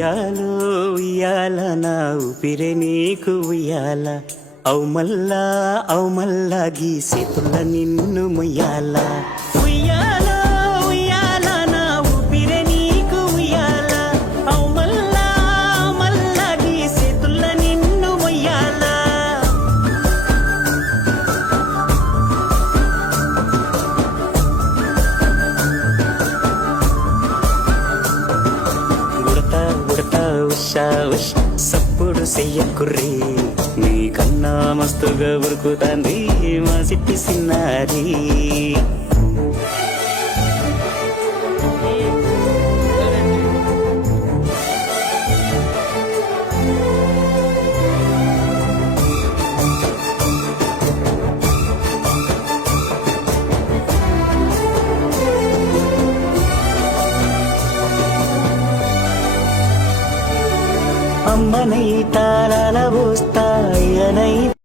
ఉయ్యాలో ఉయ్యాల నా ఊపిరే నీకు ఉయ్యాల అవు మల్లా గీసేతుల్ల నిన్ను ముయ్యాల ఉయ్యాలో ఉయ్యాల నా ఊపిరే నీకు ఉయ్యాల అవు మల్లా గీసేతుల్ల నిన్ను ముయ్యాల ఉడతా ఉషా ఉష్ సప్పుడు చెయ్యకుర్రీ నీ కన్నా మస్తుగా ఉరుకుతాంది మా సిట్టి సిన్నారి అమ్మనై తాళాల పోస్తా